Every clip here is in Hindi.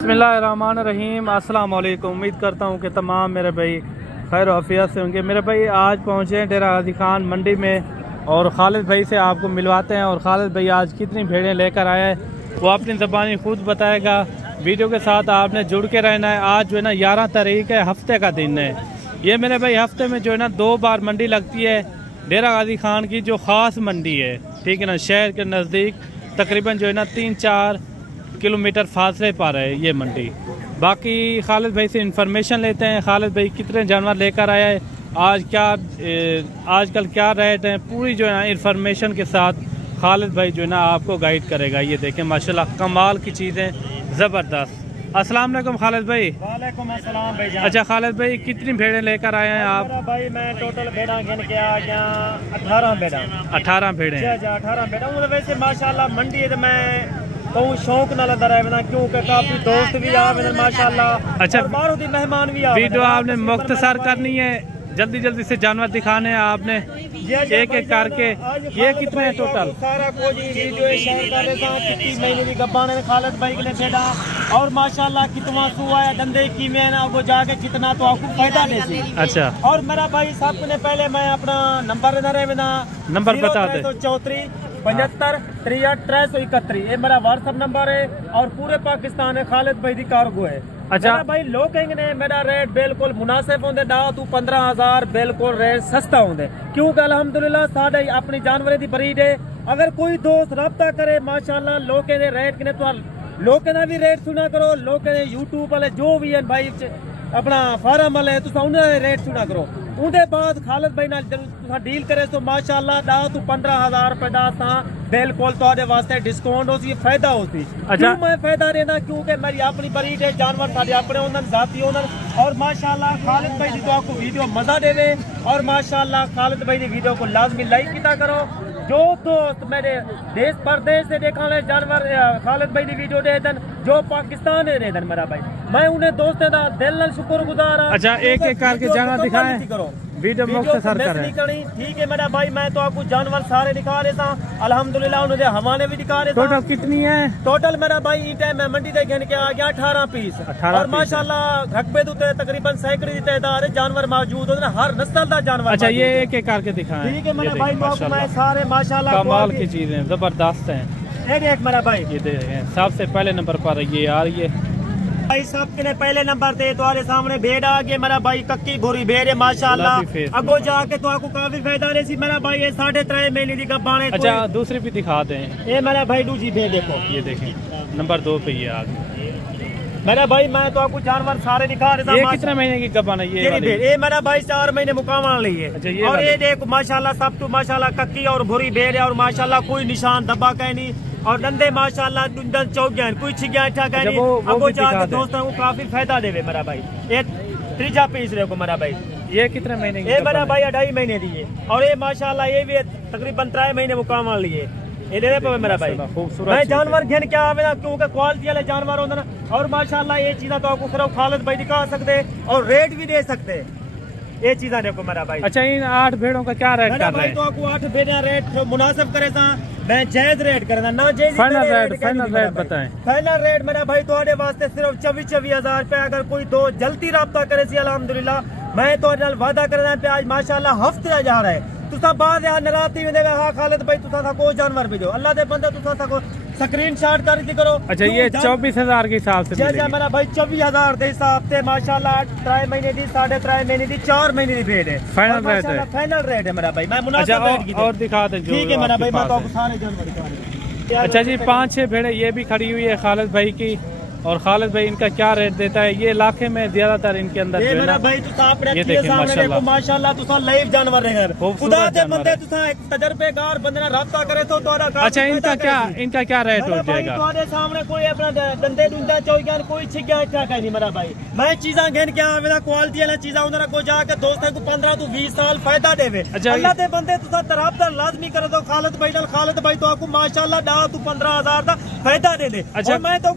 बिस्मिल्लाहिर्रहमानिर्रहीम। अस्सलाम वालेकुम। उम्मीद करता हूँ कि तमाम मेरे भाई खैर आफियत से होंगे। मेरे भाई आज पहुँचे हैं डेरा गाजी खान मंडी में और खालिद भाई से आपको मिलवाते हैं। और खालिद भाई आज कितनी भेड़ें लेकर आया है वो अपनी ज़बानी खुद बताएगा। वीडियो के साथ आपने जुड़ के रहना है। आज जो है ना 11 तारीख है, हफ्ते का दिन है। ये मेरे भाई हफ्ते में जो है ना 2 बार मंडी लगती है डेरा गाजी खान की, जो ख़ास मंडी है, ठीक है ना। शहर के नज़दीक तकरीबन जो है ना 3-4 किलोमीटर फासले पर है ये मंडी। बाकी खालिद भाई से इंफॉर्मेशन लेते हैं। खालिद भाई कितने जानवर लेकर आया है, आज क्या आजकल क्या रेट है, पूरी जो है ना इंफॉर्मेशन के साथ खालिद भाई जो है ना आपको गाइड करेगा। ये देखें माशाल्लाह कमाल की चीज़ें, ज़बरदस्त। अस्सलाम वालेकुम खालिद भाई। वालेकुम अस्सलाम भाई जान। अच्छा खालिद भाई कितनी भेड़ें लेकर आए हैं आप? भाई मैं टोटल भेड़ा गिन के आ गया 18 भेड़ा। 18 भेड़ें? 18 भेड़ा। वैसे माशाल्लाह मंडी है तो मैं कहूँ शौक न लगा रहे क्योंकि काफी दोस्त भी आवे माशाल्लाह। अच्छा बाहरों की मेहमान भी आवे। वीडियो आपने मुख्तसर करनी है, जल्दी जल्दी से जानवर दिखाने हैं आपने एक एक करके। ये कितने हैं टोटल? सारा कुछ वीडियो शेयर कर रहे हैं। कितनी महीने की गब्बा ने खालिद भाई के लिए भेड़ा और माशाल्लाह कितना सुआ है डंडे की में ना वो जाके कितना तो आपको फायदा दे सी। अच्छा और मेरा भाई सबने पहले मैं अपना नंबर नंबर बता दे। 34 75 63 331 ये मेरा व्हाट्सएप नंबर है और पूरे पाकिस्तान है खालिद भाई दी कार्गो है। अच्छा भाई लोग कहेंगे मेरा रेट बिल्कुल मुनासिब होंगे ना तू 15,000 बिल्कुल रेट सस्ता होंगे क्योंकि अल्हम्दुलिल्लाह साढ़े अपनी जानवरों की ब्रीड है। अगर कोई दोस्त रब्ता करे माशाल्लाह लोग रेट किने तो लोग भी रेट सुना करो। लोग यूट्यूब वाले जो भी है भाई अपना फार्म वाले उन्हें रेट सुना करो। उनके बाद खालिद भाई नाल डील करे तो माशाल्लाह दा तू 15,000 रुपए दा बिल्कुल तो वास्ते डिस्काउंट होती फायदा होती। अच्छा मैं फायदा देना क्योंकि मेरी अपनी ब्रीड है, जानवर सारे अपने होंगे जाती होंगे। और माशाल्लाह खालिद भाई की तो आपको वीडियो मजा देवे और माशाल्लाह खालिद भाई की वीडियो को लाजमी लाइक किया करो। जो दोस्त मेरे देश परदेश से देखा ले जानवर खालिद भाई की वीडियो दे देन, जो पाकिस्तान है दे देन मेरा भाई, मैं उन्हें दोस्तों का दिल नाल शुक्रगुजार। अच्छा एक एक करके जानवर दिखाएं, वीडियो मुख्तसर करें। ठीक है मेरा भाई, मैं तो आपको जानवर सारे दिखा रहे था अल्हम्दुलिल्लाह। उन्हें हवाले भी दिखा रहे। टोटल कितनी है? टोटल मेरा भाई ई टाइम मैं मंडी से गिन के आ गया 18 पीस। और माशाल्लाह रकबे तो तकरीबन सैकड़े की तादाद है जानवर मौजूद होते हर नस्ल का जानवर। अच्छा ये एक एक करके दिखाएं। ठीक है मेरा भाई, मैं सारे माशाल्लाह कमाल की चीजें जबरदस्त हैं। एक मेरा भाई ये देखें सबसे पहले नंबर पर ये आ रही है भाई, सबके पहले नंबर पे तुम्हारे सामने भेड़ आ गई मेरा भाई, कक्की भूरी भेड़ है माशाल्लाह। अगो जाके तो आपको काफी फायदा रही मेरा भाई। ये 3.5 महीने की गब्बाने। अच्छा दूसरी भी दिखा दें। ये मेरा भाई दूसरी भेड़ देखो, ये देखें नंबर 2 पे ये आ गई मेरा भाई। मैं तो आपको जानवर सारे दिखा रहा था। ये कितने महीने की गब्बान है? ये मेरा भाई 4 महीने मुकाम ली है। अच्छा, और ये देखो माशाल्लाह सब तो माशाल्लाह कक्की और भूरी भेड़ है और माशाल्लाह कोई निशान धब्बा कहीं नहीं और डंडे माशाल्लाह चौक कोई छिग्या अच्छा कहीं नहीं। अब जाके दोस्तों को काफी फायदा देवे मेरा भाई। ये त्रीजा पीस देखो मेरा भाई। ये कितने महीने की? ये मेरा भाई 2.5 महीने दी है और ये माशाल्लाह ये भी तकरीबन 3 महीने मुकाम लिए। ये दे पे मेरा भाई मैं जानवर घेन क्या आवे ना क्योंकि क्वालिटी वाले जानवर होंगे ना। और माशाल्लाह ये चीज़ा तो आपको सिर्फ खालिद भाई दिखा सकते और रेट भी दे सकते ये चीज़ा देखो मेरा भाई। अच्छा इन 8 भेड़ों का क्या रेट कर रहे हैं? तो आपको 8 भेड़िया रेट मुनासिब करे मैं जायज रेट करना ना जायज। फाइनल रेट बताएं। फाइनल रेट मेरा भाई तुम्हारे वास्ते सिर्फ 24,000 रुपए। अगर कोई दो जल्दी रब्ता करे सी अल्हम्दुलिल्लाह मैं तो वादा करना पे आज माशाल्लाह हफ्ते जा रहा है। तुसा बाद यहाँ नराती में देगा हाँ खालिद भाई तुसा था को जानवर भेजो अल्लाह दे बंदे तुसा था को स्क्रीनशॉट कर दी करो। अच्छा ये 24,000 के हिसाब से मेरा भाई 24,000 के हिसाब से माशाल्लाह 3 महीने दी 3.5 महीने दी 4 महीने की भेड़ है। फाइनल रेट है? फाइनल रेट है मेरा भाई। मैं मुनासिब रेट की और दिखा दे। ठीक है मेरा भाई, मैं तो आपको सारे जानवर दिखा रहा हूं। अच्छा जी 5-6 भेड़े ये भी खड़ी हुई है खालिद भाई की। और खालिद भाई इनका क्या रेट देता है? ये इलाके में ज्यादातर इनके अंदर ये मेरा भाई ये देखो माशाल्लाह तुसा लाइव जानवर है खुदा दे बंदे तुसा एक तजर्बेकार बंदे राब्ता करे तो तोरा। अच्छा इनका क्या रेट हो जाएगा? तुम्हारे सामने कोई अपना डंडे डुंडा चौकियां कोई छिग्या अच्छा कहीं नहीं मेरा भाई। मैं चीज़ा घेन क्या मेरा क्वालिटी वाला चीज़ा उन्हें को जाके दोस्तों को 15 to 20 साल फायदा देवे। अल्लाह दे बंदे तुसा राब्ता लाजमी करे तो खालिद भाई तो आपको माशाल्लाह 10 to 15,000 का फायदा दे दे। अच्छा मैं तो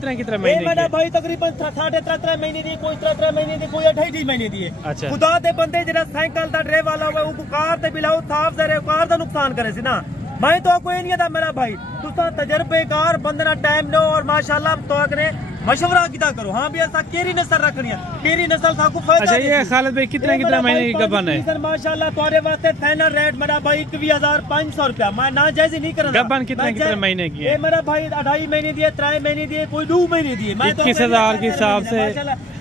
कितने महीने? मेरा भाई तकरीबन 3.5 महीने दी, कोई 3 महीने दी, कोई 28 महीने दी है। अच्छा खुदा दे बंदे जरा साइकिल दा ड्राइव वाला वो कार ते बिलाओ साफ जरे कार दा नुकसान करे सी ना। मैं तो कोई नहीं था मेरा भाई तुसा तजर्बेकार बंदे ना टाइम लो और माशाल्लाह तो मशवरा किता करो। हाँ भी ऐसा केरी नस्ल रखनी है, केरी नस्ल था को फायदा। अच्छा ये खालिद भाई कितने महीने की गबन है? माशाल्लाह तुम्हारे वास्ते फाइनल रेट मेरा भाई 21,500 रुपया। मैं ना जायज नहीं करना। गबन कितने महीने की है? मेरा भाई 2.5 महीने दिए, 3 महीने दिए, कोई 2 महीने दिए। 21,000 के हिसाब से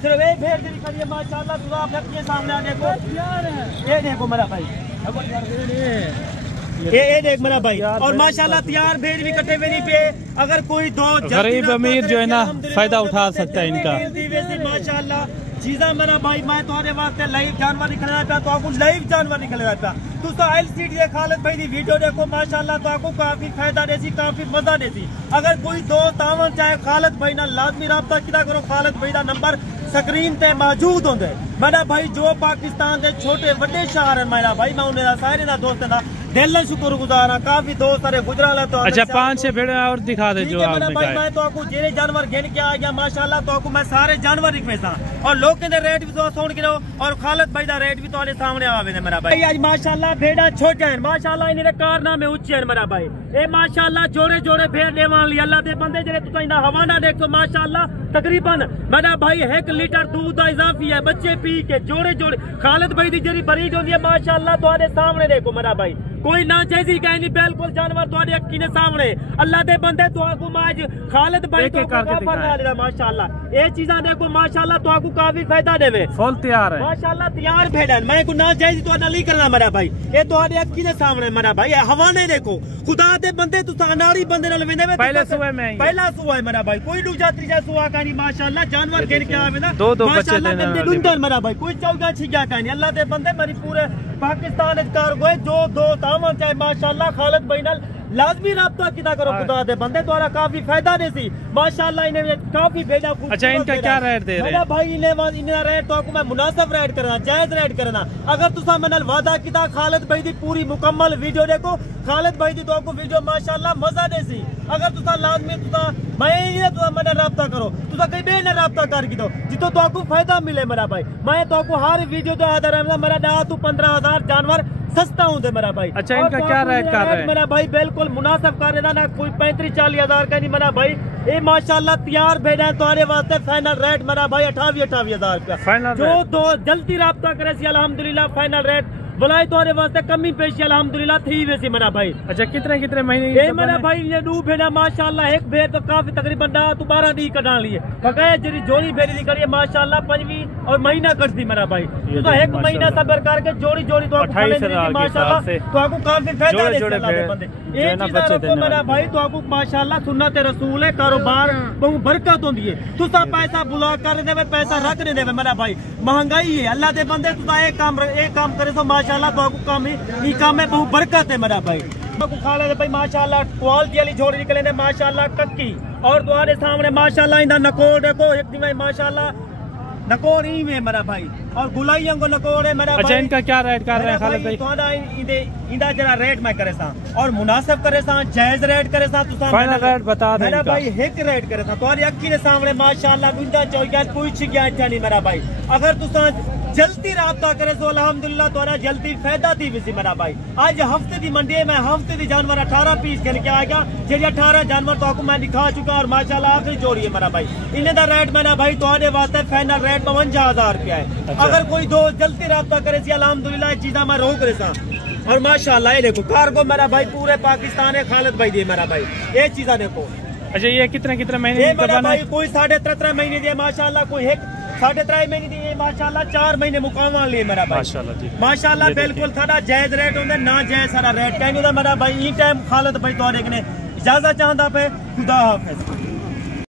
सिर्फ एक भेड़ दी करिए माशाल्लाह। तुम आप अपने सामने देखो, ये देखो मेरा भाई, ये देख मेरा भाई। और माशाल्लाह तैयार भेड़ भी कटे हुए नहीं पे। अगर कोई दो गरीब अमीर जो है ना फायदा उठा सकता है इनका। माशाल्लाह चीज़ा मेरा भाई, मैं तुम्हारे वास्ते लाइव जानवर निकलना था तो आपको लाइव जानवर निकलना था। तो LCD खालिद भाई की वीडियो देखो माशाल्लाह, तो आपको काफी फायदा देती, काफी मजा देती। अगर कोई दोस्त आवन चाहे खालिद भाई ना लाजमी राब्ता किया करो। खालिद भाई का नंबर स्क्रीन पे मौजूद होंगे मेरा भाई। जो पाकिस्तान के छोटे बड़े शहर है मेरा भाई, मैं उन्हें सारे ना दोस्त ना दिल शुक्रगुजार हाँ। काफी दोस्त सारे गुजरा तो। अच्छा 5-6 भेड़े और दिखा दे जो आपने भाई। मैं तो आपको जेरे जानवर गिन के आ गया माशाल्लाह। तो आपको मैं सारे जानवर दिखा और लोग के रेट भी तो सुन के और खालिद भाई का रेट भी तुम्हारे सामने आवे मेरा भाई। आज माशाल्लाह भेड़ा छोटे हैं माशाल्लाह, इन्हें कारनामे उच्चे हैं मेरा भाई। ए माशाल्लाह जोड़े जोड़े भेड़ लेवा ली अल्लाह दे बंदे जेरे तुसा इना हवाना देखो माशाल्लाह। तकरीबन मेरा भाई 1 लीटर दूध का इजाफी है। बच्चे पी के जोड़े जोड़े खालिद भाई की जेरी बरीड होती है माशाल्लाह। तुम्हारे सामने देखो मेरा भाई, कोई ना जैसी कहीं नहीं, बिल्कुल जानवर तुम्हारी अक्की ने सामने। अल्लाह दे बंदे तो आपको आज खालिद भाई तो माशाल्लाह ये चीज़ा देखो माशाल्लाह, तो आपको काफी फायदा देवे। फुल तैयार है माशाल्लाह, तैयार भेड़। मैं को ना जैसी तो नहीं करना मेरा भाई, ये तुम्हारी अक्की ने सामने मेरा भाई। हवाने देखो खुदा दे बंदे तुसा अनाड़ी बंदे नाल वेंदे पहला सुबह में पहला सुबह है मेरा भाई। कोई दूजा तीजा सुबह का नहीं माशाल्लाह। जानवर गिन के आवे ना 2 बच्चे देने मेरा भाई। कोई चौगा छिगा का नहीं। अल्लाह दे बंदे मेरी पूरे पाकिस्तान कार गए जो दो तावन चाहे माशाल्लाह। खालिद भाई नाल लाजमी राब्ता किया करो खुदा दे बंदे, द्वारा काफी फायदा देसी माशाल्लाह। इन्हें काफी भेजा। अच्छा इनका क्या रेट दे रहे हैं भाई? इन्हें रेट तो आपको मैं मुनासिब रेट करना, जायज रेट करना। अगर तुसा मैंने वादा किया खालिद भाई की पूरी मुकम्मल वीडियो देखो, खालिद भाई की तो आपको वीडियो माशाल्लाह मजा देसी। अगर तुसा लाजमी तुसा मैंने राब्ता करो, तुसा कहीं बे ने राब्ता कर दो जितो तो आपको फायदा मिले मेरा भाई। मैं तो आपको हर वीडियो तो आधा रहना मेरा 15,000 जानवर सस्ता होंगे मेरा भाई। अच्छा इनका क्या रेट कर रहे हैं मेरा भाई? बिल्कुल मुनासिब कर रहे ना, कोई 35-40 हजार का नहीं मेरा भाई। ये माशाल्लाह तैयार भेजा तुम्हारे वास्ते फाइनल रेट मेरा भाई 28 हजार का। जो दो जल्दी राब्ता करे अल्हम्दुलिल्लाह फाइनल रेट बुलाई तुम्हारे वास्ते कमी पेशी अल्हम्दुलिल्लाह थी वैसी मेरा भाई। अच्छा कितने महीने ये मेरा भाई ये 2 भेड़ा माशाल्लाह। एक भेड़ तो काफी तकरीबन 12 दी कटा लिए बकाया जी जोड़ी भेड़ी दी करिए माशाल्लाह 5 और महीना कटती मेरा भाई। तो 1 महीना सबर करके जोड़ी जोड़ी तो माशाल्लाह तो आपको काफी फायदा ये चीज मेरा भाई। तो आपको माशाल्लाह सुन्नत रसूल है, कारोबार बहुत बरकत होती है। तुसा पैसा बुला कर देवे, पैसा रख नहीं देवे मेरा भाई। महंगाई है अल्लाह दे बंदे। तुसा एक काम करे तो माशाल्लाह तो आपको काम में बहुत बरकत है मेरा भाई। खालिद भाई माशाल्लाह क्वालिटी वाली जोड़ी निकले माशाल्लाह कक्की। और तुम्हारे सामने माशाल्लाह इधर नकोर देखो एक दिन माशाल्लाह नकोर ही में मेरा भाई। और गुलाइयों को नकोर है मेरा। अच्छा इनका क्या रेट कर रहे हैं खालिद भाई? इंदा जरा रेट मैं करे सा और मुनासिब करे सा, जायज रेट करे सा। तुसा फाइनल रेट बता दे मेरा भाई। एक रेट करे सा तुम्हारी अक्की के सामने माशाल्लाह गुंजा चौकिया कोई छिया नहीं मेरा भाई। अगर तुसा जल्दी राब्ता करे तो अल्हम्दुलिल्लाह तुम्हारा जल्दी फायदा थी वैसी मेरा भाई। आज हफ्ते की मंडी में हफ्ते की जानवर 18 पीस करके आ गया। जी 18 जानवर तो आपको मैं दिखा चुका और माशाल्लाह आखिरी जोड़ी है मेरा भाई। इन्हें का रेट मेरा भाई तुम्हारे वास्ते फाइनल रेट 52,000 रुपया है। अच्छा। अगर कोई दोस्त जल्दी राब्ता करे अल्हम्दुलिल्लाह चीजा मैं रोक रहे सा। और माशाल्लाह ये देखो कार्गो मेरा भाई पूरे पाकिस्तान है खालिद भाई दिए मेरा भाई। ये चीजा देखो। अच्छा ये कितने महीने मेरा भाई? कोई 3.5 महीने दिए माशाल्लाह, कोई 3.5 महीने दिए माशाल्लाह, 4 महीने मुकाम लिए मेरा भाई माशाल्लाह। बिल्कुल सारा जायज रेट होंगे ना जायज सारा रेट कहेंगे मेरा भाई। ई टाइम खालिद भाई तो इजाजत चाहता पे। खुदा हाफिज।